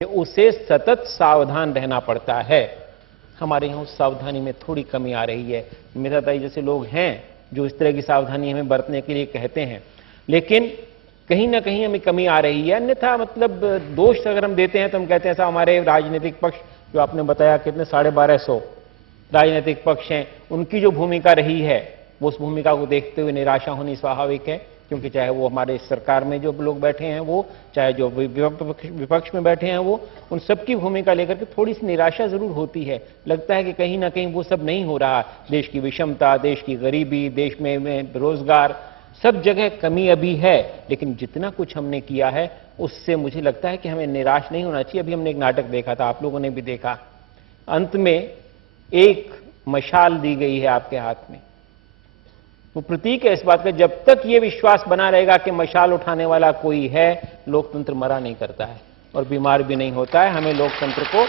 उसे सतत सावधान रहना पड़ता है। हमारे यहाँ उस सावधानी में थोड़ी कमी आ रही है। मेरा ताई जैसे लोग हैं जो इस तरह की सावधानी हमें बरतने के लिए कहते हैं, लेकिन कहीं ना कहीं हमें कमी आ रही है। अन्यथा मतलब दोष अगर हम देते हैं तो हम कहते हैं ऐसा हमारे राजनीतिक पक्ष जो आपने बताया कितने 1250 राजनीतिक पक्ष हैं, उनकी जो भूमिका रही है वो उस भूमिका को देखते हुए निराशा होनी स्वाभाविक है, क्योंकि चाहे वो हमारे सरकार में जो लोग बैठे हैं वो, चाहे जो विपक्ष में बैठे हैं वो, उन सबकी भूमिका लेकर के थोड़ी सी निराशा जरूर होती है। लगता है कि कहीं ना कहीं वो सब नहीं हो रहा। देश की विषमता, देश की गरीबी, देश में बेरोजगार, सब जगह कमी अभी है, लेकिन जितना कुछ हमने किया है उससे मुझे लगता है कि हमें निराश नहीं होना चाहिए। अभी हमने एक नाटक देखा था, आप लोगों ने भी देखा, अंत में एक मशाल दी गई है आपके हाथ में। वो प्रतीक है इस बात का, जब तक ये विश्वास बना रहेगा कि मशाल उठाने वाला कोई है, लोकतंत्र मरा नहीं करता है और बीमार भी नहीं होता है। हमें लोकतंत्र को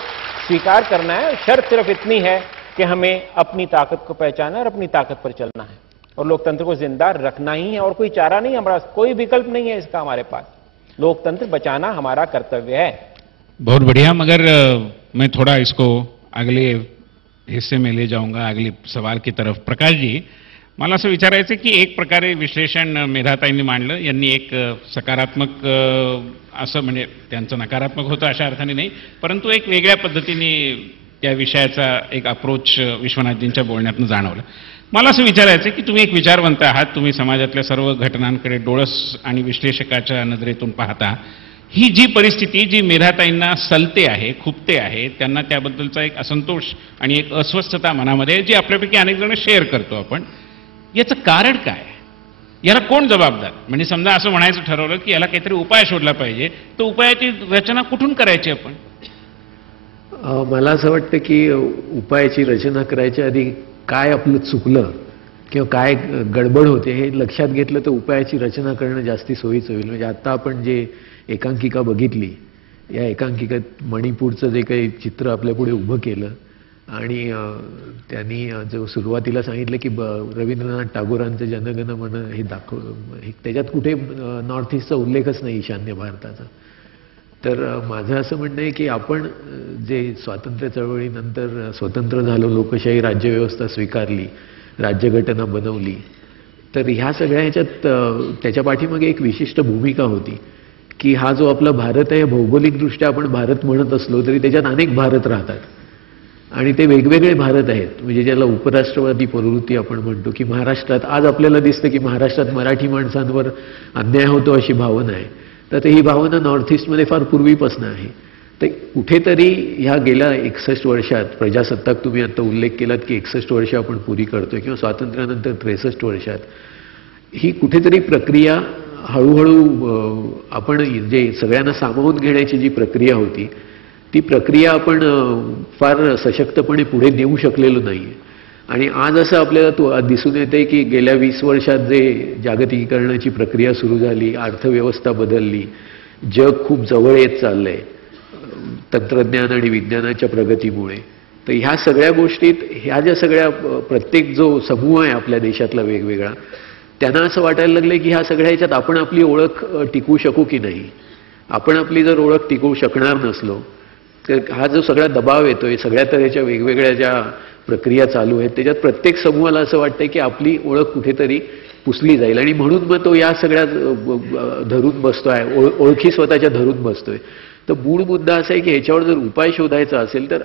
स्वीकार करना है। शर्त सिर्फ इतनी है कि हमें अपनी ताकत को पहचाना और अपनी ताकत पर चलना है और लोकतंत्र को जिंदा रखना ही है, और कोई चारा नहीं है हमारा, कोई विकल्प नहीं है इसका हमारे पास। लोकतंत्र बचाना हमारा कर्तव्य है। बहुत बढ़िया, मगर मैं थोड़ा इसको अगले हिस्से में ले जाऊंगा, अगले सवाल की तरफ। प्रकाश जी, मला असं विचारायचं की एक प्रकारे विश्लेषण मेधाताईंनी मांडलं, यांनी एक सकारात्मक असं म्हणजे त्यांचं नकारात्मक होतं अशा अर्थाने नाही, परंतु एक वेगळ्या पद्धतीने त्या विषयाचा एक अप्रोच विश्वनाथजींच्या बोलण्यातून जाणवलं। मला असं विचारायचं की तुम्ही एक विचारवंत आहात, तुम्ही समाजातल्या सर्व घटनांकडे डोळस आणि विश्लेषकाच्या नजरेतून पाहता। ही जी परिस्थिती जी मेधाताईंना सलते आहे, खुपते आहे, त्यांना त्याबद्दलचा एक असंतोष आणि एक अस्वस्थता मनामध्ये जी आपल्यापैकी अनेक जण शेअर करतो आपण, याचं कारण काय? याला कोण जबाबदार? म्हणजे समजा असं म्हणायचं ठरवलं की याला काहीतरी उपाय शोधला पाहिजे, तर उपायाची रचना कुठून करायची आपण? मला असं वाटतं की उपायाची रचना करायच्या आधी काय आपलं चुकलं किंवा काय गडबड होते हे लक्षात घेतलं तर उपायाची रचना करणं जास्ती सोयीचं होईल। म्हणजे आता आपण जे एकांकिका बघितली, या एकांकिकेत मणिपूरचं जे काही चित्र आपल्यापुढे उभं केलं आणि त्यांनी जो सुरुवातीला सांगितलं की रवींद्रनाथ टागोरांचं जनगण मन हे त्याच्यात कुठे नॉर्थ ईस्टचा उल्लेखच नाही ईशान्य भारताचा। तर माझं असं म्हणणं आहे की आपण जे स्वातंत्र्य चळवळीनंतर स्वतंत्र झालो, लोकशाही राज्यव्यवस्था स्वीकारली, राज्यघटना बनवली, तर ह्या सगळ्या ह्याच्यात त्याच्या पाठीमागे एक विशिष्ट भूमिका होती की हा जो आपला भारत आहे, भौगोलिकदृष्ट्या आपण भारत म्हणत असलो तरी त्याच्यात अनेक भारत राहतात आणि ते वेगवेगळे भारत आहेत। म्हणजे ज्याला उपराष्ट्रवादी प्रवृत्ती आपण म्हणतो की महाराष्ट्रात आज आपल्याला दिसतं की महाराष्ट्रात मराठी माणसांवर अन्याय होतो अशी भावना आहे, तर ही भावना नॉर्थ ईस्टमध्ये फार पूर्वीपासून आहे। तर कुठेतरी ह्या गेल्या 61 वर्षात, प्रजासत्ताक तुम्ही आता उल्लेख केलात की 61 वर्ष आपण पुरी करतोय, किंवा स्वातंत्र्यानंतर 63 वर्षात, ही कुठेतरी प्रक्रिया हळूहळू आपण जे सगळ्यांना सामावून घेण्याची जी प्रक्रिया होती, ती प्रक्रिया आपण फार सशक्तपणे पुढे नेऊ शकलेलो नाही आहे। आणि आज असं आपल्याला दिसून येते की गेल्या 20 वर्षात जे जागतिकीकरणाची प्रक्रिया सुरू झाली, अर्थव्यवस्था बदलली, जग खूप जवळ येत चाललंय तंत्रज्ञान आणि विज्ञानाच्या प्रगतीमुळे। तर ह्या सगळ्या गोष्टीत ह्या ज्या सगळ्या प्रत्येक जो समूह आहे आपल्या देशातला वेगवेगळा, त्यांना असं वाटायला लागलं की ह्या सगळ्या ह्याच्यात आपण आपली ओळख टिकवू शकू की नाही। आपण आपली जर ओळख टिकवू शकणार नसलो तर हा जो सगळा दबाव येतोय, सगळ्या तऱ्हेच्या वेगवेगळ्या ज्या प्रक्रिया चालू आहेत, त्याच्यात प्रत्येक समूहाला असं वाटतंय की आपली ओळख कुठेतरी पुसली जाईल आणि म्हणून मग तो या सगळ्या धरून बसतोय, ओळखी स्वतःच्या धरून बसतोय। तर मूळ मुद्दा असा आहे की ह्याच्यावर जर उपाय शोधायचा असेल तर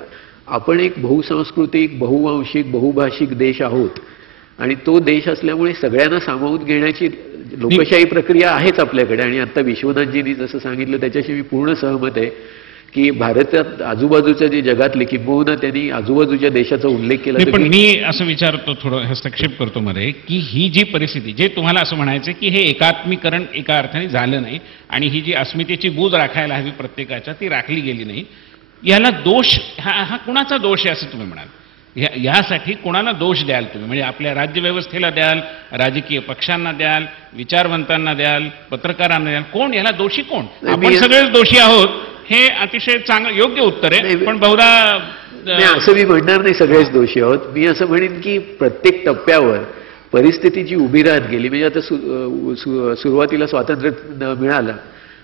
आपण एक बहुसांस्कृतिक, बहुवांशिक, बहुभाषिक देश आहोत आणि तो देश असल्यामुळे सगळ्यांना सामावून घेण्याची लोकशाही प्रक्रिया आहेच आपल्याकडे। आणि आता विश्वनाथजींनी जसं सांगितलं त्याच्याशी मी पूर्ण सहमत आहे की भारतात आजूबाजूच्या जे जगातले किंबहुना त्यांनी आजूबाजूच्या देशाचा उल्लेख केला। पण मी असं विचारतो, थोडं हस्तक्षेप करतो मध्ये, की ही जी परिस्थिती, जे तुम्हाला असं म्हणायचं की हे एकात्मीकरण एका अर्थाने झालं नाही आणि ही जी अस्मितेची बूज राखायला हवी प्रत्येकाच्या, ती राखली गेली नाही, याला दोष हा कुणाचा दोष आहे असं तुम्ही म्हणाल? यासाठी कोणाला दोष द्याल तुम्ही? म्हणजे आपल्या राज्यव्यवस्थेला द्याल, राजकीय पक्षांना द्याल, विचारवंतांना द्याल, पत्रकारांना द्याल? कोण याला दोषी? कोण? आपण सगळेच दोषी आहोत हे अतिशय चांगलं योग्य उत्तर आहे, पण बहुधा असं मी म्हणणार नाही सगळेच दोषी आहोत। मी असं म्हणेन की प्रत्येक टप्प्यावर परिस्थिती जी उभी राहत गेली, म्हणजे आता सुरुवातीला स्वातंत्र्य मिळालं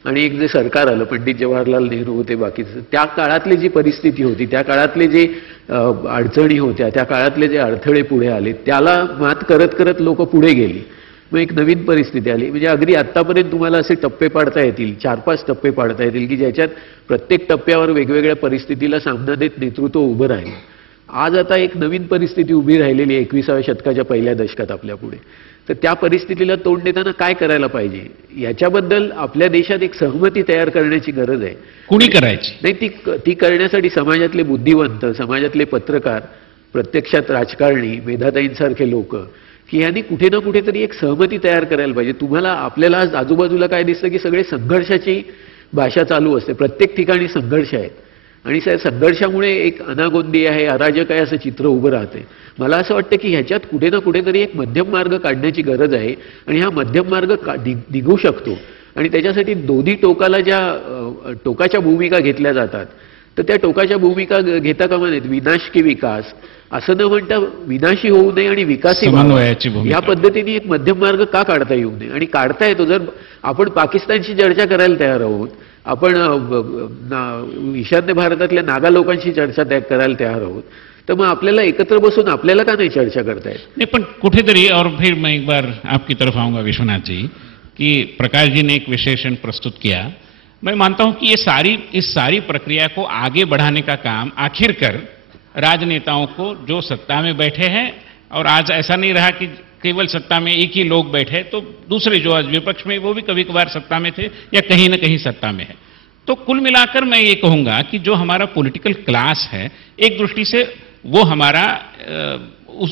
आणि एक जे सरकार आलं, पंडित जवाहरलाल नेहरू होते, बाकीचं, त्या काळातली जी परिस्थिती होती, त्या काळातले जे अडचणी होत्या, त्या काळातले जे अडथळे पुढे आले, त्याला मात करत करत लोक पुढे गेली. मग एक नवीन परिस्थिती आली. म्हणजे अगदी आत्तापर्यंत तुम्हाला असे टप्पे पाडता येतील, 4-5 टप्पे पाडता येतील की ज्याच्यात प्रत्येक टप्प्यावर वेगवेगळ्या परिस्थितीला सामना देत नेतृत्व उभं राहील. आज आता एक नवीन परिस्थिती उभी राहिलेली आहे 21व्या शतकाच्या पहिल्या दशकात आपल्या पुढे. तर त्या परिस्थितीला तोंड देताना काय करायला पाहिजे याच्याबद्दल आपल्या देशात एक सहमती तयार करण्याची गरज आहे. कुणी करायची नाही, ती करण्यासाठी समाजातले बुद्धिवंत, समाजातले पत्रकार, प्रत्यक्षात राजकारणी, मेधाताईंसारखे लोक, की यांनी कुठे ना कुठेतरी एक सहमती तयार करायला पाहिजे. आपल्याला आज आजूबाजूला काय दिसतं की सगळे संघर्षाची भाषा चालू असते, प्रत्येक ठिकाणी संघर्ष आहेत आणि संघर्षामुळे एक अनागोंदी आहे, अराजक आहे असं चित्र उभं राहते. मला असं वाटतं की ह्याच्यात कुठे ना कुठेतरी एक मध्यम मार्ग काढण्याची गरज आहे आणि हा मध्यम मार्ग निघू शकतो. आणि त्याच्यासाठी दोन्ही टोकाला ज्या टोकाच्या भूमिका घेतल्या जातात, तर त्या टोकाच्या भूमिका घेता कामा नयेत. विनाश की विकास असं न म्हणता विनाशी होऊ नये आणि विकासी समन्वयाची भूमिका, या पद्धतीने एक मध्यम मार्ग का काढता येऊ नये. आणि काढता येतो जर आपण पाकिस्तानशी चर्चा करायला तयार आहोत, आपण ईशान्य भारतातल्या नागा लोकांशी चर्चा करायला तयार आहोत, तर मग आपल्याला एकत्र बसून आपल्याला का नहीं चर्चा करता है? नहीं, पण कुठेतरी, और फिर मैं एक बार आपकी तरफ आऊंगा विश्वनाथ जी, कि प्रकाश जी ने एक विश्लेषण प्रस्तुत किया. मैं मानता हूं कि इस सारी प्रक्रिया को आगे बढ़ाने का काम आखिरकार राजनेताओं को, जो सत्ता में बैठे हैं, और आज ऐसा नहीं रहा कि केवल सत्ता में एक ही लोग बैठे, तो दूसरे जो आज विपक्ष में वो भी कभी कभार सत्ता में थे या कहीं ना कहीं सत्ता में है. तो कुल मिलाकर मैं ये कहूंगा कि जो हमारा पॉलिटिकल क्लास है, एक दृष्टि से वो हमारा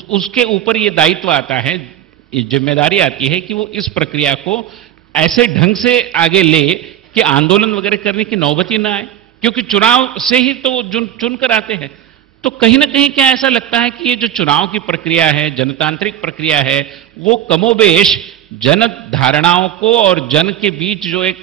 उसके ऊपर ये दायित्व आता है, जिम्मेदारी आती है कि वो इस प्रक्रिया को ऐसे ढंग से आगे ले कि आंदोलन वगैरह करने की नौबत ही ना आए, क्योंकि चुनाव से ही तो चुनकर आते हैं. तो कहीं ना कहीं क्या ऐसा लगता है कि ये जो चुनाव की प्रक्रिया है, जनतांत्रिक प्रक्रिया है, वो कमोबेश जन धारणाओं को और जन के बीच जो एक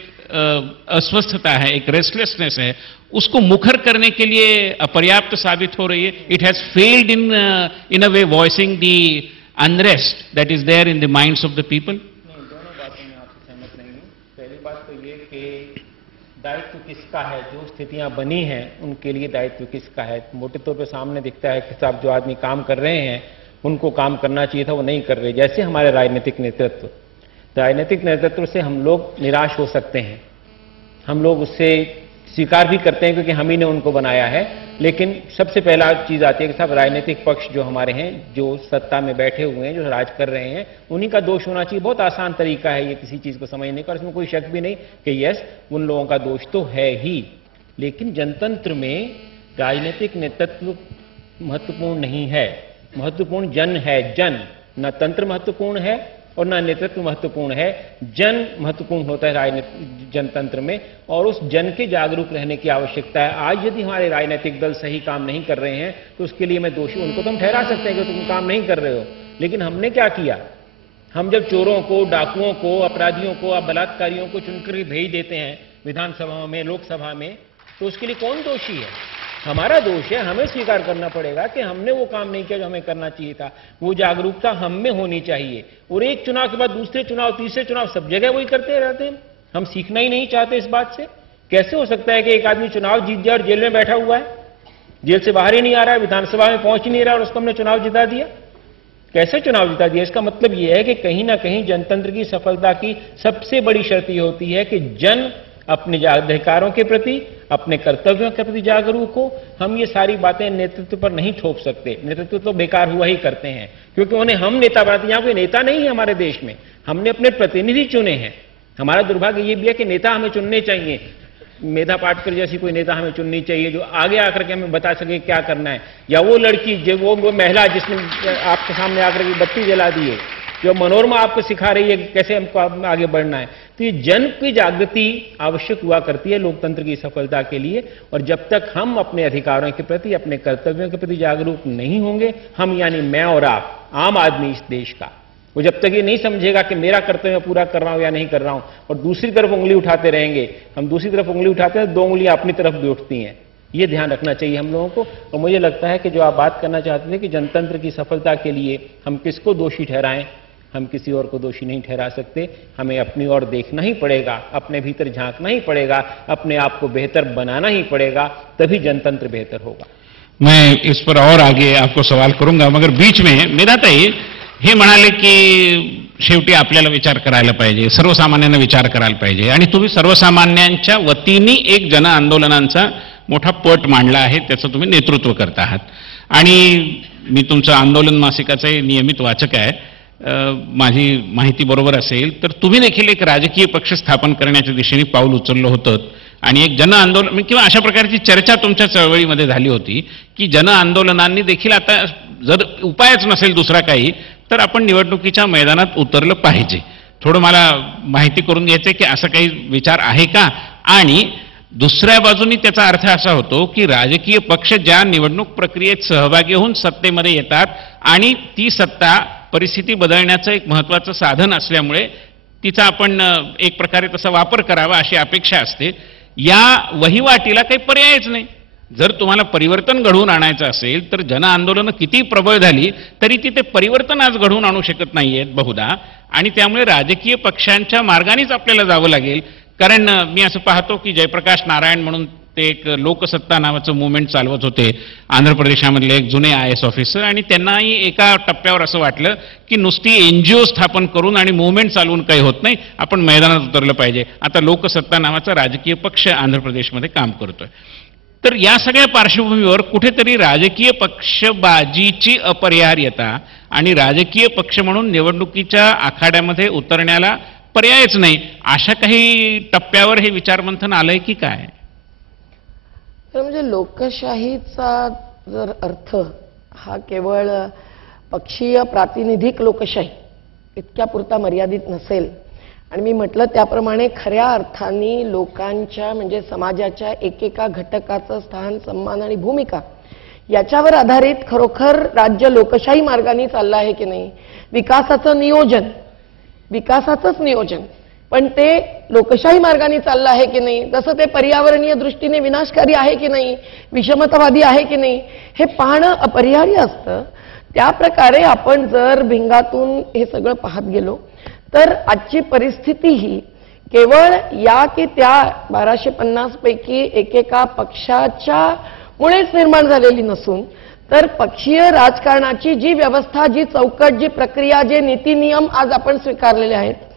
अस्वस्थता है, एक रेस्टलेसनेस है, उसको मुखर करने के लिए अपर्याप्त साबित हो रही है. It has failed in a way voicing the unrest that is there in the minds of the people. नहीं, दोनों बातों में आपसे सहमत नहीं हूं. पहली बात तो ये कि दायित्व किसका है, जो स्थितियां बनी हैं उनके लिए दायित्व किसका है. मोटे तौर पे सामने दिखता है कि साहब जो आदमी काम कर रहे हैं उनको काम करना चाहिए था, वो नहीं कर रहे. जैसे हमारे राजनीतिक नेतृत्व से हम लोग निराश हो सकते हैं, हम लोग उससे स्वीकार भी करते हैं क्योंकि हम ही ने उनको बनाया है. लेकिन सबसे पहला चीज आती है कि साहब राजनीतिक पक्ष जो हमारे हैं, जो सत्ता में बैठे हुए हैं, जो राज कर रहे हैं, उन्हीं का दोष होना चाहिए. बहुत आसान तरीका है ये किसी चीज को समझने का, इसमें कोई शक भी नहीं कि यस, उन लोगों का दोष तो है ही. लेकिन जनतंत्र में राजनीतिक नेतृत्व महत्वपूर्ण नहीं है, महत्वपूर्ण जन है. जन, न तंत्र महत्वपूर्ण है और ना नेतृत्व महत्वपूर्ण है, जन महत्वपूर्ण होता है राजनीतिक जनतंत्र में, और उस जन के जागरूक रहने की आवश्यकता है. आज यदि हमारे राजनीतिक दल सही काम नहीं कर रहे हैं तो उसके लिए मैं दोषी, उनको तो हम ठहरा सकते हैं कि तुम काम नहीं कर रहे हो. लेकिन हमने क्या किया? हम जब चोरों को, डाकुओं को, अपराधियों को, बलात्कारियों को चुनकर भेज देते हैं विधानसभा में, लोकसभा में, तो उसके लिए कौन दोषी है? हमारा दोष है. हमें स्वीकार करना पड़ेगा कि हमने वो काम नहीं किया जो हमें करना चाहिए था. वो जागरूकता हम में होनी चाहिए. और एक चुनाव के बाद दूसरे चुनाव, तीसरे चुनाव, सब जगह वही करते रहते हैं. हम सीखना ही नहीं चाहते इस बात से. कैसे हो सकता है कि एक आदमी चुनाव जीत जाए और जेल में बैठा हुआ है, जेल से बाहर ही नहीं आ रहा है, विधानसभा में पहुंच ही नहीं रहा और उसको हमने चुनाव जिता दिया? कैसे चुनाव जिता दिया? इसका मतलब यह है कि कहीं ना कहीं जनतंत्र की सफलता की सबसे बड़ी शर्त यह होती है कि जन अपने अधिकारों के प्रति, अपने कर्तव्यों के प्रति जागरूक हो. हम ये सारी बातें नेतृत्व पर नहीं थोप सकते. नेतृत्व तो बेकार हुआ ही करते हैं क्योंकि उन्हें हम नेता बनाते हैं. यहां कोई नेता नहीं है हमारे देश में, हमने अपने प्रतिनिधि चुने हैं. हमारा दुर्भाग्य ये भी है कि नेता हमें चुनने चाहिए. मेधा पाटकर जैसी कोई नेता हमें चुननी चाहिए जो आगे आकर के हमें बता सके क्या करना है. या वो लड़की, जो वो महिला जिसने आपके सामने आकर के बत्ती जला दी है, जो मनोरमा आपको सिखा रही है कैसे हमको आगे बढ़ना है. तो ये जन की जागृति आवश्यक हुआ करती है लोकतंत्र की सफलता के लिए. और जब तक हम अपने अधिकारों के प्रति, अपने कर्तव्यों के प्रति जागरूक नहीं होंगे, हम यानी मैं और आप, आम आदमी इस देश का, वो जब तक ये नहीं समझेगा कि मेरा कर्तव्य पूरा कर रहा हूं या नहीं कर रहा हूं, और दूसरी तरफ उंगली उठाते रहेंगे, हम दूसरी तरफ उंगली उठाते हैं, 2 उंगलियां अपनी तरफ भी उठती हैं. ये ध्यान रखना चाहिए हम लोगों को. और मुझे लगता है कि जो आप बात करना चाहते थे कि जनतंत्र की सफलता के लिए हम किसको दोषी ठहराएं, हम किसी और को दोषी नहीं ठहरा सकते। हमें अपनी ओर देखना ही पड़ेगा, अपने भीतर झांकना ही पड़ेगा, अपने आप को बेहतर बनाना ही पड़ेगा, तभी जनतंत्र बेहतर होगा। मैं इस पर और आगे आपको सवाल करूंगा, मगर बीच में मेधाताई हे म्हणाले की शेवटी आपल्याला विचार करायला पाहिजे, सर्वसामान्यांना विचार करायला पाहिजे, आणि तुम्ही सर्वसामान्यांच्या वतीने एक जन आंदोलनांचा मोठा पट मांडला आहे, त्याचं तुम्ही नेतृत्व करत आहात. आणि मी तुमचं आंदोलन मासिकाचे नियमित वाचक आहे. माझी माहिती बरोबर असेल तर तुम्ही देखील एक राजकीय पक्ष स्थापन करण्याच्या दिशेने पाऊल उचललं होतं आणि एक जन आंदोलन किंवा अशा प्रकारची चर्चा तुमच्या चळवळीमध्ये झाली होती की जन आंदोलनांनी देखील आता जर उपायच नसेल दुसरा काही तर आपण निवडणुकीच्या मैदानात उतरलं पाहिजे. थोडं मला माहिती करून घ्यायचं की असं काही विचार आहे का, आणि दुसऱ्या बाजूनी त्याचा अर्थ असा होतो की राजकीय पक्ष ज्या निवडणूक प्रक्रियेत सहभागी होऊन सत्तेमध्ये येतात आणि ती सत्ता परिस्थिती बदलण्याचं एक महत्त्वाचं साधन असल्यामुळे तिचा आपण एक प्रकारे तसा वापर करावा अशी अपेक्षा असते. या वहिवाटीला काही पर्यायच नाही. जर तुम्हाला परिवर्तन घडवून आणायचं असेल तर जन आंदोलनं किती प्रबळ झाली तरी ती ते परिवर्तन आज घडवून आणू शकत नाहीयेत बहुधा, आणि त्यामुळे राजकीय पक्षांच्या मार्गानेच आपल्याला जावं लागेल. कारण मी असं पाहतो की जयप्रकाश नारायण म्हणून ते एक लोकसत्ता नावाचं मुवमेंट चालवत होते आंध्र प्रदेशामधले एक जुने IAS ऑफिसर, आणि त्यांनाही एका टप्प्यावर असं वाटलं की नुसती NGO स्थापन करून आणि मुवमेंट चालवून काही होत नाही, आपण मैदानात उतरलं पाहिजे. आता लोकसत्ता नावाचा राजकीय पक्ष आंध्र प्रदेशमध्ये काम करतोय. तर या सगळ्या पार्श्वभूमीवर कुठेतरी राजकीय पक्षबाजीची अपरिहार्यता आणि राजकीय पक्ष म्हणून निवडणुकीच्या आखाड्यामध्ये उतरण्याला पर्यायच नाही, अशा काही टप्प्यावर हे विचारमंथन आलंय की काय? म्हणजे लोकशाहीचा जर अर्थ हा केवळ पक्षीय प्रातिनिधिक लोकशाही इतक्या पुरता मर्यादित नसेल, आणि मी म्हटलं त्याप्रमाणे खऱ्या अर्थाने लोकांच्या म्हणजे समाजाच्या एकेका घटकाचं स्थान, सन्मान आणि भूमिका याच्यावर आधारित खरोखर राज्य लोकशाही मार्गाने चाललं आहे की नाही, विकासाचं नियोजन, विकासाचंच नियोजन पण ते लोकशाही मार्गाने चाललं आहे की नाही, जसं ते पर्यावरणीय दृष्टीने विनाशकारी आहे की नाही, विषमतावादी आहे की नाही, हे पाहणं अपरिहार्य असतं. त्या प्रकारे आपण जर भिंगातून हे सगळं पाहत गेलो तर आजची परिस्थिती ही केवळ या की त्या 1250 पैकी एकेका पक्षाच्या मुळेच निर्माण झालेली नसून तर पक्षीय राजकारणाची जी व्यवस्था, जी चौकट, जी प्रक्रिया, जे नीती नियम आज आपण स्वीकारलेले आहेत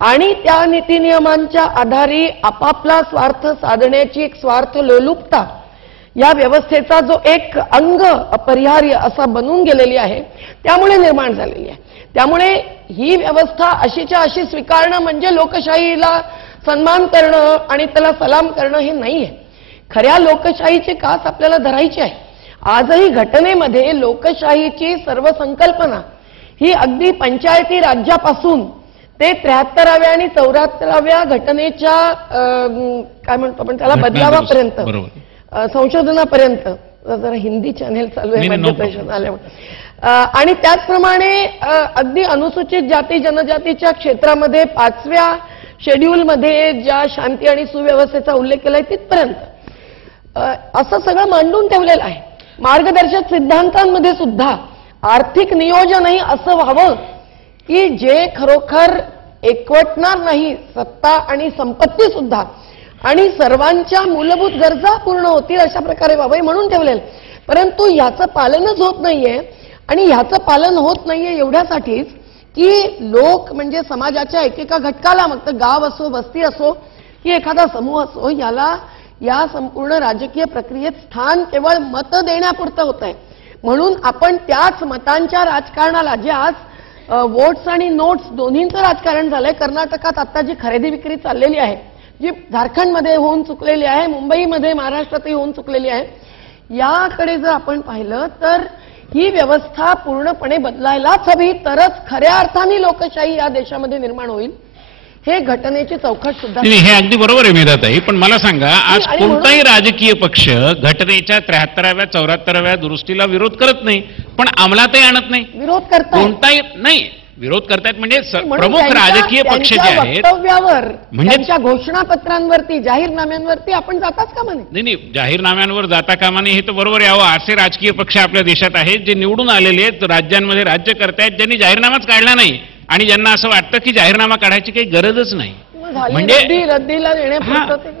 आणि त्या नीती नियमांच्या आधारे आपापला स्वार्थ साधण्याची एक स्वार्थ लोलुपता या व्यवस्थेचा जो एक अंग अपरिहार्य असा बनून गेलेली आहे त्यामुळे निर्माण झालेली आहे. त्यामुळे ही व्यवस्था अशीच्या अशी स्वीकारणं म्हणजे लोकशाहीला सन्मान करणं आणि त्याला सलाम करणं हे नाहीये. खऱ्या लोकशाहीची कास आपल्याला धरायची आहे. आजही घटनेमध्ये लोकशाहीची सर्व संकल्पना ही अगदी पंचायती राज्यापासून ते 73व्या आणि 74व्या घटनेच्या काय म्हणतो आपण त्याला बदलावापर्यंत, संशोधनापर्यंत, जरा हिंदी चॅनेल चालू आहे मध्य प्रदेशात आल्यामुळे, आणि त्याचप्रमाणे अगदी अनुसूचित जाती जनजातीच्या क्षेत्रामध्ये 5व्या शेड्यूलमध्ये ज्या शांती आणि सुव्यवस्थेचा उल्लेख केलाय तिथपर्यंत असं सगळं मांडून ठेवलेलं आहे. मार्गदर्शक सिद्धांतांमध्ये सुद्धा आर्थिक नियोजनही असं व्हावं की जे खरोखर एकवटणार नाही सत्ता आणि संपत्ती सुद्धा, आणि सर्वांच्या मूलभूत गरजा पूर्ण होतील अशा प्रकारे व्हावे म्हणून ठेवलेलं. परंतु ह्याचं पालनच होत नाहीये, आणि ह्याचं पालन होत नाहीये एवढ्यासाठीच की लोक म्हणजे समाजाच्या एकेका घटकाला, मग तर गाव असो, वस्ती असो की एखादा समूह असो, याला या संपूर्ण राजकीय प्रक्रियेत स्थान केवळ मत देण्यापुरतं होत आहे. म्हणून आपण त्याच मतांच्या राजकारणाला, जे आज वोट्स आणि नोट्स दोन्हींचं राजकारण झालंय, कर्नाटकात आता जी खरेदी विक्री चाललेली आहे, जी झारखंडमध्ये होऊन चुकलेली आहे, मुंबईमध्ये महाराष्ट्रातही होऊन चुकलेली आहे, याकडे जर आपण पाहिलं तर ही व्यवस्था पूर्णपणे बदलायलाच हवी, तरच खऱ्या अर्थाने लोकशाही या देशामध्ये निर्माण होईल. हे घटनेची चौकट सुद्धा. हे अगदी बरोबर आहे मेधाताई, पण मला सांगा आज कोणताही राजकीय पक्ष घटनेच्या 73व्या 74व्या दुरुस्तीला विरोध करत नाही, पण अंमलातही आणत नाही. विरोध करतात कोणताही नाही, विरोध करतायत म्हणजे म्हणून प्रमुख राजकीय पक्ष जे त्यांच्या आहेत वक्तव्यावर, म्हणजे त्यांच्या घोषणापत्रांवरती, जाहीरनाम्यांवरती आपण जाताच का म्हणे? नाही, जाहीरनाम्यांवर जाता कामा नये हे तर बरोबर यावं. असे राजकीय पक्ष आपल्या देशात आहेत जे निवडून आलेले आहेत, राज्यांमध्ये राज्य करतायत, ज्यांनी जाहीरनामाच काढला नाही आणि ज्यांना असं वाटतं की जाहीरनामा काढायची काही गरजच नाही. म्हणजे रद्दीला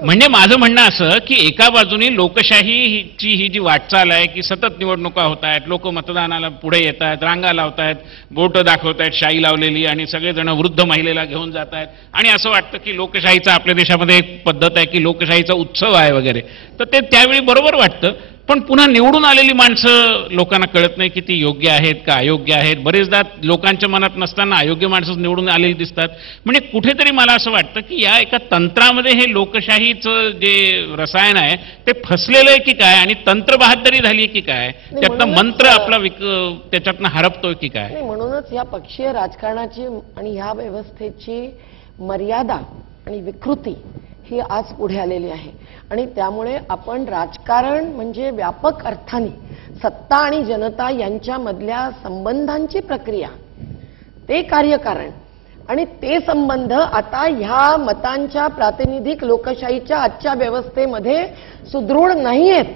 म्हणजे माझं म्हणणं असं की एका बाजूने लोकशाहीची ही जी वाटचाल आहे की सतत निवडणुका होत आहेत, लोक मतदानाला पुढे येत आहेत, रांगा लावत आहेत, बोट दाखवत आहेत शाई लावलेली, आणि सगळेजण वृद्ध महिलेला घेऊन जात आहेत, आणि असं वाटतं की लोकशाहीचा आपल्या देशामध्ये एक पद्धत आहे की लोकशाहीचा उत्सव आहे वगैरे, तर ते त्यावेळी बरोबर वाटतं. पण पुन्हा निवडून आलेली माणसं लोकांना कळत नाही की ती योग्य आहेत का अयोग्य आहेत. बरेचदा लोकांच्या मनात नसताना अयोग्य माणसं निवडून आलेली दिसतात. म्हणजे कुठेतरी मला असं वाटतं की या एका तंत्रामध्ये हे लोकशाहीचं जे रसायन आहे ते फसलेलं आहे की काय, आणि तंत्र बहादरी झाली की काय, त्यातनं मंत्र आपला त्याच्यातनं हरपतोय की काय. म्हणूनच या पक्षीय राजकारणाची आणि ह्या व्यवस्थेची मर्यादा आणि विकृती ही आज पुढे आलेली आहे. आणि त्यामुळे आपण राजकारण म्हणजे व्यापक अर्थाने सत्ता आणि जनता यांच्यामधल्या संबंधांची प्रक्रिया, ते कार्यकारण आणि ते संबंध आता ह्या मतांच्या प्रातिनिधिक लोकशाहीच्या आजच्या व्यवस्थेमध्ये सुदृढ नाही आहेत,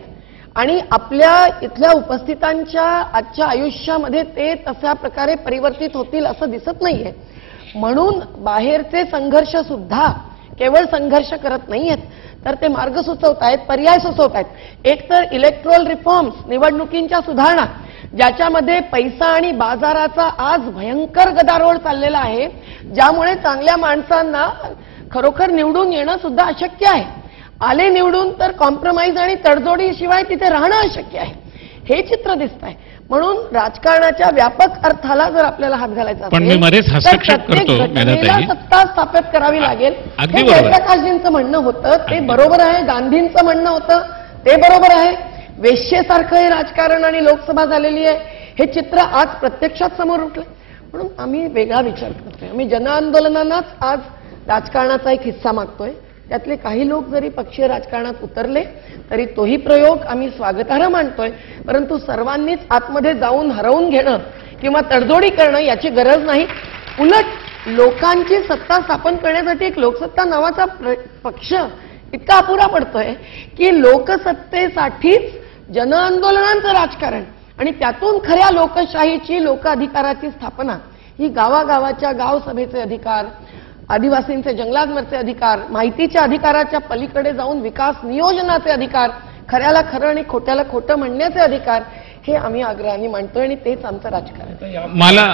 आणि आपल्या इथल्या उपस्थितांच्या आजच्या आयुष्यामध्ये ते तशा प्रकारे परिवर्तित होतील असं दिसत नाहीये. म्हणून बाहेरचे संघर्ष सुद्धा केवळ संघर्ष करत नाहीयेत, तर ते मार्ग सुचवत आहेत, पर्याय सुचवत आहेत. एक तर इलेक्ट्रोल रिफॉर्म्स, निवडणुकींच्या सुधारणा, ज्याच्यामध्ये पैसा आणि बाजाराचा आज भयंकर गदारोळ चाललेला आहे, ज्यामुळे चांगल्या माणसांना खरोखर निवडून येणं सुद्धा अशक्य आहे. आले निवडून तर कॉम्प्रोमाइज आणि तडजोडीशिवाय तिथे राहणं अशक्य आहे, हे चित्र दिसत आहे. म्हणून राजकारणाच्या व्यापक अर्थाला जर आपल्याला हात घालायचा पण मी मध्येच हस्तक्षेप करतो, सत्ता स्थापित करावी लागेल. अगदी हे जयप्रकाशजींचं म्हणणं होतं, ते बरोबर आहे. गांधींचं म्हणणं होतं, ते बरोबर आहे. वेश्येसारखं हे राजकारण आणि लोकसभा झालेली आहे, हे चित्र आज प्रत्यक्षात समोर उठलंय. म्हणून आम्ही वेगळा विचार करतोय. आम्ही जनआंदोलनांनाच आज राजकारणाचा एक हिस्सा मागतोय. त्यातले काही लोक जरी पक्षीय राजकारणात उतरले तरी तोही प्रयोग आम्ही स्वागतार्ह मानतोय. परंतु सर्वांनीच आतमध्ये जाऊन हरवून घेणं किंवा तडजोडी करणं याची गरज नाही. उलट लोकांची सत्ता स्थापन करण्यासाठी एक लोकसत्ता नावाचा पक्ष इतका अपुरा पडतोय की लोकसत्तेसाठीच जनआंदोलनांचं राजकारण आणि त्यातून खऱ्या लोकशाहीची, लोक अधिकाराची स्थापना, ही गावागावाच्या गावसभेचे अधिकार, आदिवासींचे जंगलांवरचे अधिकार, माहितीच्या अधिकाराच्या पलीकडे जाऊन विकास नियोजनाचे अधिकार, खऱ्याला खरं आणि खोट्याला खोटं म्हणण्याचे अधिकार, हे आम्ही आग्रहाने मांडतोय आणि तेच आमचं राजकारण. मला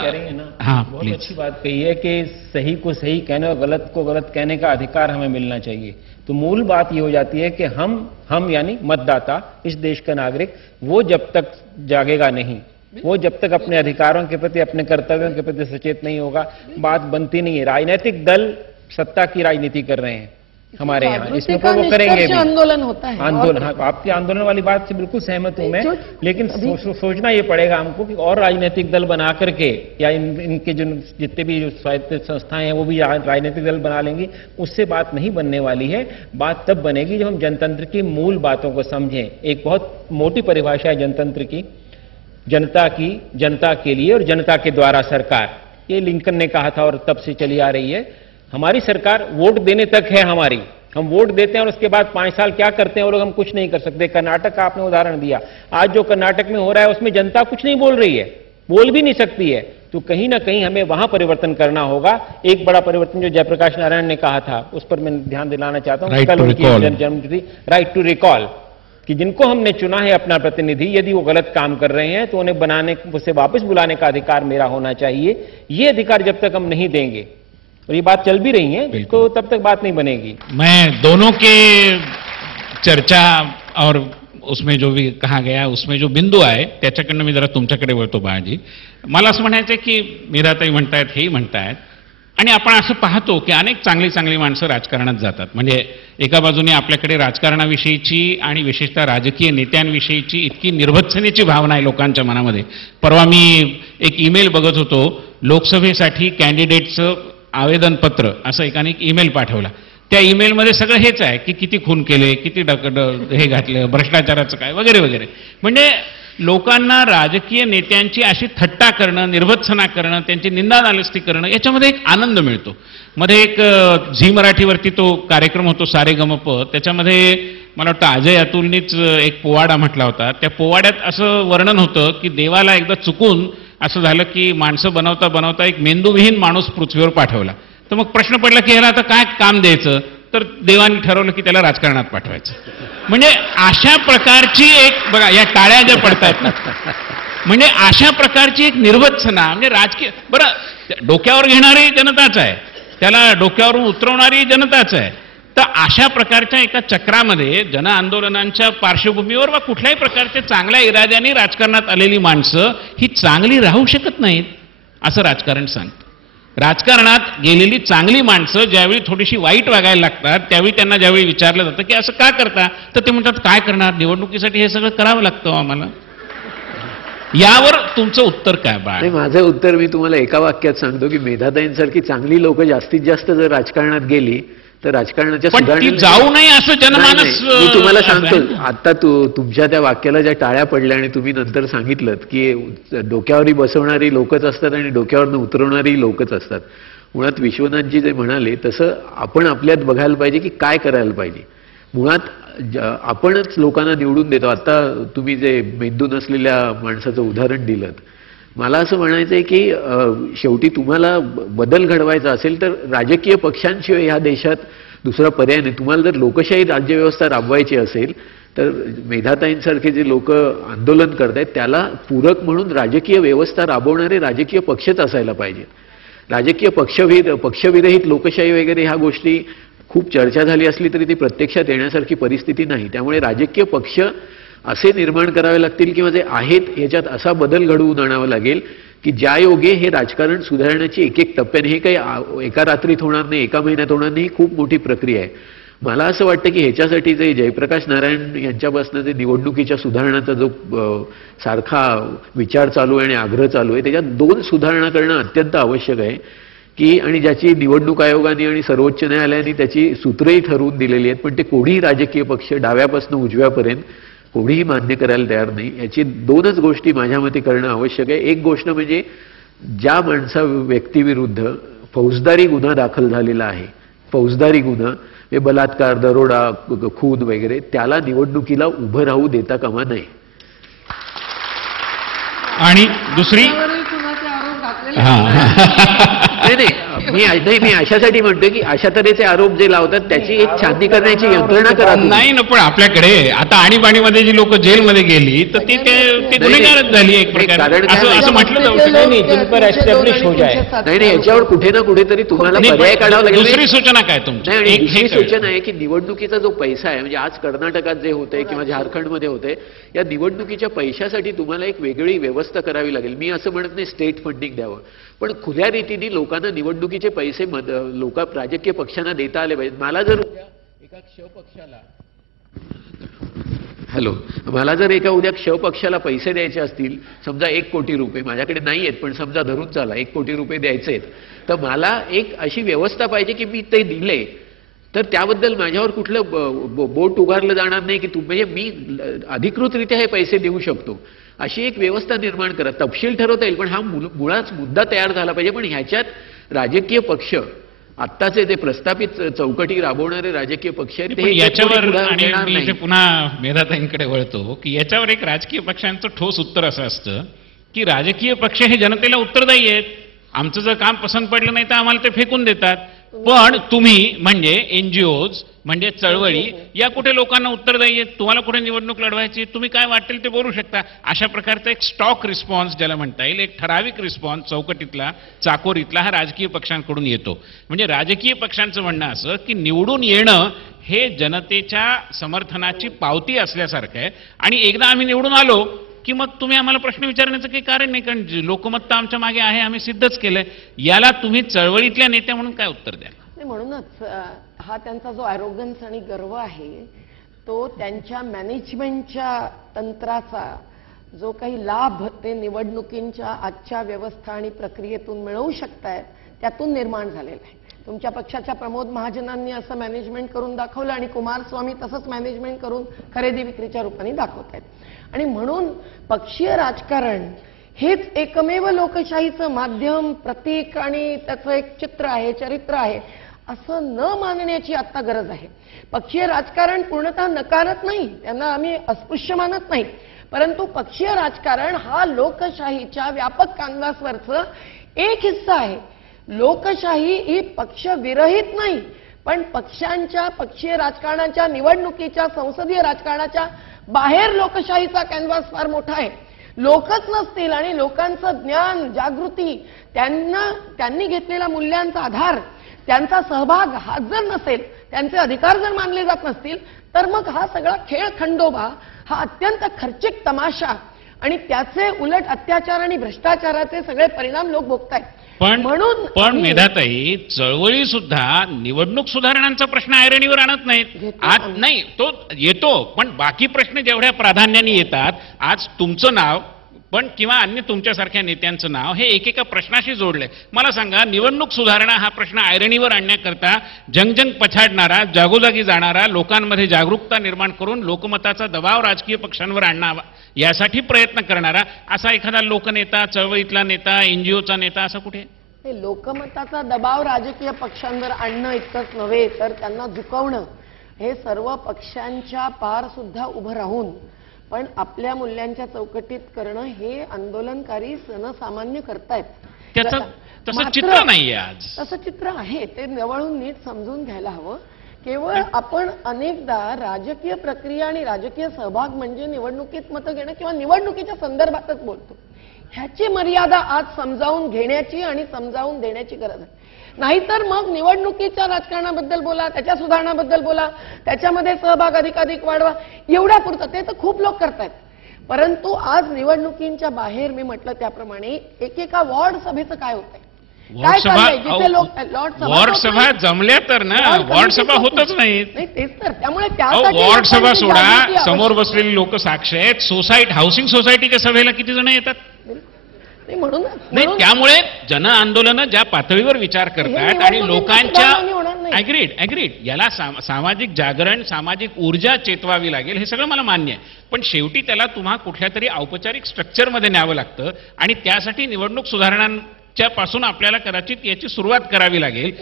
बहुत अच्छी बात कही है कि सही को सही कहने और गलत को गलत कहने का अधिकार हमें मिलना चाहिए. तो मूल बात ये हो जाती है कि हम यानी मतदाता, इस देश का नागरिक, वो जब तक जागेगा नहीं, वो जब तक अपने अधिकारों के प्रति, अपने कर्तव्यों के प्रति सचेत नहीं होगा, बात बनती नहीं है. राजनीतिक दल सत्ता की राजनीति कर रहे हैं हमारे यहाँ, इसमें वो करेंगे भी. आंदोलन होता है, आंदोलन. हाँ, आपके आंदोलन वाली बात से बिल्कुल सहमत हूं मैं, लेकिन सोचना ये पड़ेगा हमको कि और राजनीतिक दल बना करके, या इनके जो जितने भी स्वायत्त संस्थाएं हैं वो भी राजनीतिक दल बना लेंगी, उससे बात नहीं बनने वाली है. बात तब बनेगी जब हम जनतंत्र की मूल बातों को समझें. एक बहुत मोटी परिभाषा है जनतंत्र की, जनता की, जनता के लिए और जनता के द्वारा सरकार. ये लिंकन ने कहा था और तब से चली आ रही है. हमारी सरकार वोट देने तक है हमारी. हम वोट देते हैं और उसके बाद 5 साल क्या करते हैं वो लोग हम कुछ नहीं कर सकते. कर्नाटक का आपने उदाहरण दिया. आज जो कर्नाटक में हो रहा है उसमें जनता कुछ नहीं बोल रही है, बोल भी नहीं सकती है. तो कहीं ना कहीं हमें वहां परिवर्तन करना होगा. एक बड़ा परिवर्तन जो जयप्रकाश नारायण ने कहा था उस पर मैं ध्यान दिलाना चाहता हूं. कल उनकी जन्मतिथि, राइट टू रिकॉल, कि जिनको हमने चुना है अपना प्रतिनिधि, यदि वो गलत काम कर रहे हैं तो उन्हें बनाने, उसे वापस बुलाने का अधिकार मेरा होना चाहिए. ये अधिकार जब तक हम नहीं देंगे, और ये बात चल भी रही है, तो तब तक बात नहीं बनेगी. मैं दोनों के चर्चा और उसमें जो भी कहा गया, उसमें जो बिंदू आहे त्याच्याकडनं मी जरा तुमच्याकडे वळतो बाळाजी. मला असं म्हणायचं की मीराताई म्हणतायत, हेही म्हणतायत, आणि आपण असं पाहतो की अनेक चांगली चांगली माणसं राजकारणात जातात. म्हणजे एका बाजूने आपल्याकडे राजकारणाविषयीची आणि विशेषतः राजकीय नेत्यांविषयीची इतकी निर्भत्सनेची भावना आहे लोकांच्या मनामध्ये. परवा मी एक ईमेल बघत होतो, लोकसभेसाठी कॅन्डिडेटचं आवेदनपत्र असं एकाने एक ईमेल पाठवला. त्या ईमेलमध्ये सगळं हेच आहे की किती खून केले, किती हे घातलं, भ्रष्टाचाराचं काय वगैरे वगैरे. म्हणजे लोकांना राजकीय नेत्यांची अशी थट्टा करणं, निर्भत्सना करणं, त्यांची निंदानालस्ती करणं, याच्यामध्ये एक आनंद मिळतो. मध्ये एक झी मराठीवरती तो कार्यक्रम होतो सारेगमप, त्याच्यामध्ये मला वाटतं अजय अतुलनीच एक पोवाडा म्हटला होता. त्या पोवाड्यात असं वर्णन होतं की देवाला एकदा चुकून असं झालं की माणसं बनवता बनवता एक मेंदूविहीन माणूस पृथ्वीवर पाठवला. तर मग प्रश्न पडला की ह्याला आता काय काम द्यायचं, तर देवाने ठरवलं की त्याला राजकारणात पाठवायचं. म्हणजे अशा प्रकारची एक, बघा या टाळ्या ज्या पडतात ना, म्हणजे अशा प्रकारची एक निर्वत्सना, म्हणजे राजकीय, बरं डोक्यावर घेणारी जनताच आहे, त्याला डोक्यावरून उतरवणारी जनताच आहे. तर अशा प्रकारच्या एका चक्रामध्ये जन आंदोलनांच्या पार्श्वभूमीवर वा कुठल्याही प्रकारच्या चांगल्या इराद्याने राजकारणात आलेली माणसं ही चांगली राहू शकत नाहीत असं राजकारण सांगतं. राजकारणात गेलेली चांगली माणसं ज्यावेळी थोडीशी वाईट वागायला लागतात, त्यावेळी त्यांना ज्यावेळी विचारलं जातं की असं का करता, तर ते म्हणतात काय करणार, निवडणुकीसाठी हे सगळं करावं लागतं आम्हाला. यावर तुमचं उत्तर काय बाळ? माझं उत्तर मी तुम्हाला एका वाक्यात सांगतो की मेधाताईंसारखी चांगली लोक जास्तीत जास्त जर राजकारणात गेली तर राजकारणाच्या सुधारणा जाऊ नये असं जनमानस. मी तुम्हाला सांगतो, आता तुमच्या त्या वाक्याला ज्या टाळ्या पडल्या आणि तुम्ही नंतर सांगितलं की डोक्यावरही बसवणारी लोकच असतात आणि डोक्यावरनं उतरवणारी लोकच असतात. मुळात विश्वनाथजी जे म्हणाले तसं आपण आपल्यात बघायला पाहिजे की काय करायला पाहिजे. मुळात आपणच लोकांना निवडून देतो. आता तुम्ही जे मेंदू नसलेल्या माणसाचं उदाहरण दिलं, मला असं म्हणायचं आहे की शेवटी तुम्हाला बदल घडवायचा असेल तर राजकीय पक्षांशिवाय ह्या देशात दुसरा पर्याय नाही. तुम्हाला जर लोकशाही राज्यव्यवस्था राबवायची असेल तर मेधाताईंसारखे जे लोक आंदोलन करतायत त्याला पूरक म्हणून राजकीय व्यवस्था राबवणारे राजकीय पक्षच असायला पाहिजे. राजकीय पक्षविरहित लोकशाही वगैरे ह्या गोष्टी खूप चर्चा झाली असली तरी ती प्रत्यक्षात येण्यासारखी परिस्थिती नाही. त्यामुळे राजकीय पक्ष असे निर्माण करावे लागतील किंवा जे आहेत ह्याच्यात असा बदल घडवून आणावा लागेल की ज्या योगे हे राजकारण सुधारण्याची एक एक टप्प्याने, हे काही एका रात्रीत होणार नाही, एका महिन्यात होणार नाही, ही खूप मोठी प्रक्रिया आहे. मला असं वाटतं की ह्याच्यासाठी जे जयप्रकाश नारायण यांच्यापासून जे निवडणुकीच्या सुधारणाचा जो सारखा विचार चालू आहे आणि आग्रह चालू आहे, त्याच्यात 2 सुधारणा करणं अत्यंत आवश्यक आहे की, आणि ज्याची निवडणूक आयोगाने आणि सर्वोच्च न्यायालयाने त्याची सूत्रही ठरवून दिलेली आहेत, पण ते कोणीही राजकीय पक्ष डाव्यापासून उजव्यापर्यंत कोणीही मान्य करायला तयार नाही. याची 2च गोष्टी माझ्या मते करणं आवश्यक आहे. एक गोष्ट म्हणजे ज्या व्यक्तीविरुद्ध फौजदारी गुन्हा दाखल झालेला आहे, फौजदारी गुन्हा, हे बलात्कार, दरोडा, खून वगैरे, त्याला निवडणुकीला उभं राहू देता कामा नये. आणि दुसरी मी अशासाठी म्हणतोय की अशा तऱ्हेचे आरोप जे लावतात त्याची एक छाननी करण्याची यंत्रणा करा. नाही ना, पण आपल्याकडे आता आणीबाणीमध्ये जी लोक जेलमध्ये गेली तर ते गुन्हेगारच झाली एक प्रकारे, असं म्हटलं जाऊ शकत. नाही, याच्यावर कुठे ना कुठेतरी तुम्हाला पर्याय काढावा लागेल. दुसरी सूचना काय तुमची? दुसरी सूचना आहे की निवडणुकीचा जो पैसा आहे, म्हणजे आज कर्नाटकात जे होतंय किंवा झारखंडमध्ये होतंय, या निवडणुकीच्या पैशासाठी तुम्हाला एक वेगळी व्यवस्था करावी लागेल. मी असं म्हणत नाही स्टेट फंडिंग द्यावं, पण खुल्या रीतीने लोकांना निवडणुकीचे पैसे राजकीय पक्षांना देता आले पाहिजेत. मला जर एका क्ष पक्षाला पैसे द्यायचे असतील, समजा 1 कोटी रुपये, माझ्याकडे नाही आहेत पण समजा धरून चाला 1 कोटी रुपये द्यायचे आहेत, तर मला एक अशी व्यवस्था पाहिजे की मी ते दिले तर त्याबद्दल माझ्यावर कुठलं बोट उगारलं जाणार नाही की म्हणजे मी अधिकृतरित्या हे पैसे देऊ शकतो. अशी एक व्यवस्था निर्माण करा. तपशील ठरवता येईल पण हा मुळात मुद्दा तयार झाला पाहिजे. पण ह्याच्यात राजकीय पक्ष, आत्ताचे जे प्रस्थापित चौकटी राबवणारे राजकीय पक्ष आहेत ते याच्यावर, आणि मी पुन्हा मेधाताईंकडे वळतो की याच्यावर एक राजकीय पक्षांचं ठोस उत्तर असं असतं की राजकीय पक्ष हे जनतेला उत्तरदायी आहेत. आमचं जर काम पसंत पडलं नाही तर आम्हाला ते फेकून देतात, पण तुम्ही म्हणजे एनजीओज म्हणजे चळवळी या कुठे लोकांना उत्तरदायी आहेत? तुम्हाला कुठे निवडणूक लढवायची, तुम्ही काय वाटेल ते बोलू शकता. अशा प्रकारचा एक स्टॉक रिस्पॉन्स ज्याला म्हणता येईल, एक ठराविक रिस्पॉन्स चौकटीतला, चाकोरीतला हा राजकीय पक्षांकडून येतो. म्हणजे राजकीय पक्षांचं म्हणणं असं की निवडून येणं हे जनतेच्या समर्थनाची पावती असल्यासारखं आहे, आणि एकदा आम्ही निवडून आलो की मग तुम्ही आम्हाला प्रश्न विचारण्याचं काही कारण नाही, कारण लोकमत तर आमच्या मागे आहे, आम्ही सिद्धच केलंय. याला तुम्ही चळवळीतल्या नेत्या म्हणून काय उत्तर द्याल? म्हणूनच हा त्यांचा जो ॲरोगन्स आणि गर्व आहे तो त्यांच्या मॅनेजमेंटच्या तंत्राचा जो काही लाभ ते निवडणुकींच्या आजच्या व्यवस्था आणि प्रक्रियेतून मिळवू शकतायत त्यातून निर्माण झालेला आहे. तुमच्या पक्षाच्या प्रमोद महाजनांनी असं मॅनेजमेंट करून दाखवलं आणि कुमारस्वामी तसंच मॅनेजमेंट करून खरेदी विक्रीच्या रूपाने दाखवत आहेत। आणि म्हणून पक्षीय राजकारण हेच एकमेव लोकशाहीचं माध्यम, प्रतीक आणि त्याचं एक चित्र आहे, चरित्र आहे असं न मानण्याची आता गरज आहे। पक्षीय राजकारण पूर्णतः नकारत नाही, त्यांना आम्ही अस्पृश्य मानत नाही, परंतु पक्षीय राजकारण हा लोकशाहीच्या व्यापक कॅनव्हासवरचं एक हिस्सा आहे। लोकशाही ही पक्षविरहित नाही, पण पक्षांच्या, पक्षीय राजकारणाच्या, निवडणुकीच्या, संसदीय राजकारणाच्या बाहेर लोकशाहीचा कॅनव्हास फार मोठा आहे। लोकच नसतील आणि लोकांचं ज्ञान, जागृती, त्यांनी घेतलेल्या मूल्यांचा आधार, त्यांचा सहभाग हा जर नसेल, त्यांचे अधिकार जर मानले जात नसतील, तर मग हा सगळा खेळ खंडोबा, हा अत्यंत खर्चिक तमाशा आणि त्याचे उलट अत्याचार आणि भ्रष्टाचाराचे सगळे परिणाम लोक भोगतायत। पण मेधाताई, चळवळी सुद्धा निवडणूक सुधारणांचा प्रश्न ऐरणीवर आणत नाहीत। आज नाही तो येतो, पण बाकी प्रश्न जेवढ्या प्राधान्याने येतात, आज तुमचं नाव पण किंवा अन्य तुमच्यासारख्या नेत्यांचं नाव हे एकेका प्रश्नाशी जोडलंय। मला सांगा, निवडणूक सुधारणा हा प्रश्न ऐरणीवर आणण्याकरता जंग पछाडणारा, जागोजागी जाणारा, लोकांमध्ये जागरूकता निर्माण करून लोकमताचा दबाव राजकीय पक्षांवर आणावा यासाठी प्रयत्न करणारा असा एखादा लोकनेता, चळवळीतला नेता, एनजीओचा नेता असा कुठे? लोकमताचा दबाव राजकीय पक्षांवर आणणं इतकंच नव्हे, तर त्यांना झुकवणं हे सर्व पक्षांच्या पार सुद्धा उभं राहून पण आपल्या मूल्यांच्या चौकटीत करणं हे आंदोलनकारी जनसामान्य करतायत। तसं चित्र नाहीये आज। तसं चित्र आहे, ते जवळून नीट समजून घ्यायला हवं। केवळ आपण अनेकदा राजकीय प्रक्रिया आणि राजकीय सहभाग म्हणजे निवडणुकीत मतं घेणं किंवा निवडणुकीच्या संदर्भातच बोलतो, ह्याची मर्यादा आज समजावून घेण्याची आणि समजावून देण्याची गरज आहे। नाहीतर मग निवडणुकीच्या राजकारणाबद्दल बोला, त्याच्या सुधारणाबद्दल बोला, त्याच्यामध्ये सहभाग अधिकाधिक वाढवा, एवढ्यापुरतं ते तर खूप लोक करतायत। परंतु आज निवडणुकींच्या बाहेर मी म्हटलं त्याप्रमाणे एकेका वॉर्ड सभेचं काय होतंय, वॉर्ड सभा जमल्या तर ना, वॉर्ड सभा होतच नाही। तेच तर, त्यामुळे त्यासाठी वॉर्ड सभा सोडा, समोर बसलेली लोक साक्ष आहेत। हाऊसिंग सोसायटीच्या सभेला किती जण येतात? म्हणून नाही, त्यामुळे जन आंदोलन ज्या पातळीवर विचार करतात आणि लोकांच्या ऍग्रीड याला सामाजिक जागरण, सामाजिक ऊर्जा चेतवावी लागेल, हे सगळं मला मान्य आहे। पण शेवटी त्याला तुम्हा कुठल्या तरी औपचारिक स्ट्रक्चरमध्ये न्यावं लागतं आणि त्यासाठी निवडणूक सुधारणांच्या पासून आपल्याला कदाचित याची सुरुवात करावी लागेल।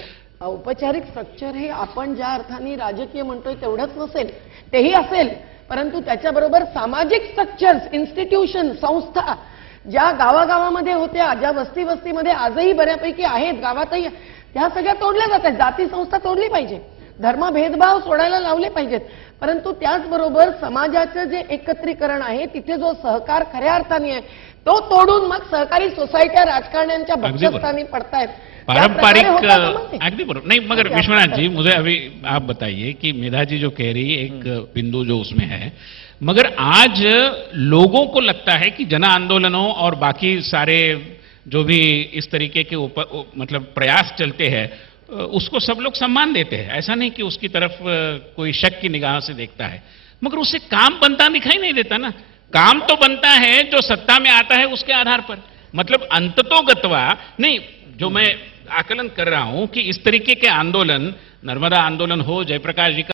औपचारिक स्ट्रक्चर हे आपण ज्या अर्थाने राजकीय म्हणतोय तेवढंच नसेल, तेही असेल, परंतु त्याच्याबरोबर सामाजिक स्ट्रक्चर्स, इन्स्टिट्यूशन, संस्था ज्या गावागावामध्ये होत्या, ज्या वस्तीमध्ये आजही बऱ्यापैकी आहेत, गावातही, त्या सगळ्या तोडल्या जातात। जाती संस्था तोडली पाहिजे, धर्म भेदभाव सोडायला लावले पाहिजेत, परंतु त्याचबरोबर समाजाचं जे एकत्रीकरण आहे, तिथे जो सहकार खऱ्या अर्थाने आहे तो तोडून मग सहकारी सोसायट्या राजकारण्यांच्या भक्षस्थानी पडतायत। पारंपरिक अगदी बरोबर। नहीं, मगर विश्वनाथ जी, मुझे अभी आप बताइए कि मेधा जी जो कह रही एक बिंदु जो उसमें है, मगर आज लोगों को लगता है कि जन आंदोलनों और बाकी सारे जो भी इस तरीके के मतलब प्रयास चलते हैं उसको सब लोग सम्मान देते हैं, ऐसा नहीं कि उसकी तरफ कोई शक की निगाह से देखता है, मगर उससे काम बनता दिखाई नहीं देता ना। काम तो बनता है जो सत्ता में आता है उसके आधार पर, मतलब अंततोगत्वा नहीं। जो मैं आकलन कर रहा हूं कि इस तरीके के आंदोलन, नर्मदा आंदोलन हो, जयप्रकाश जी का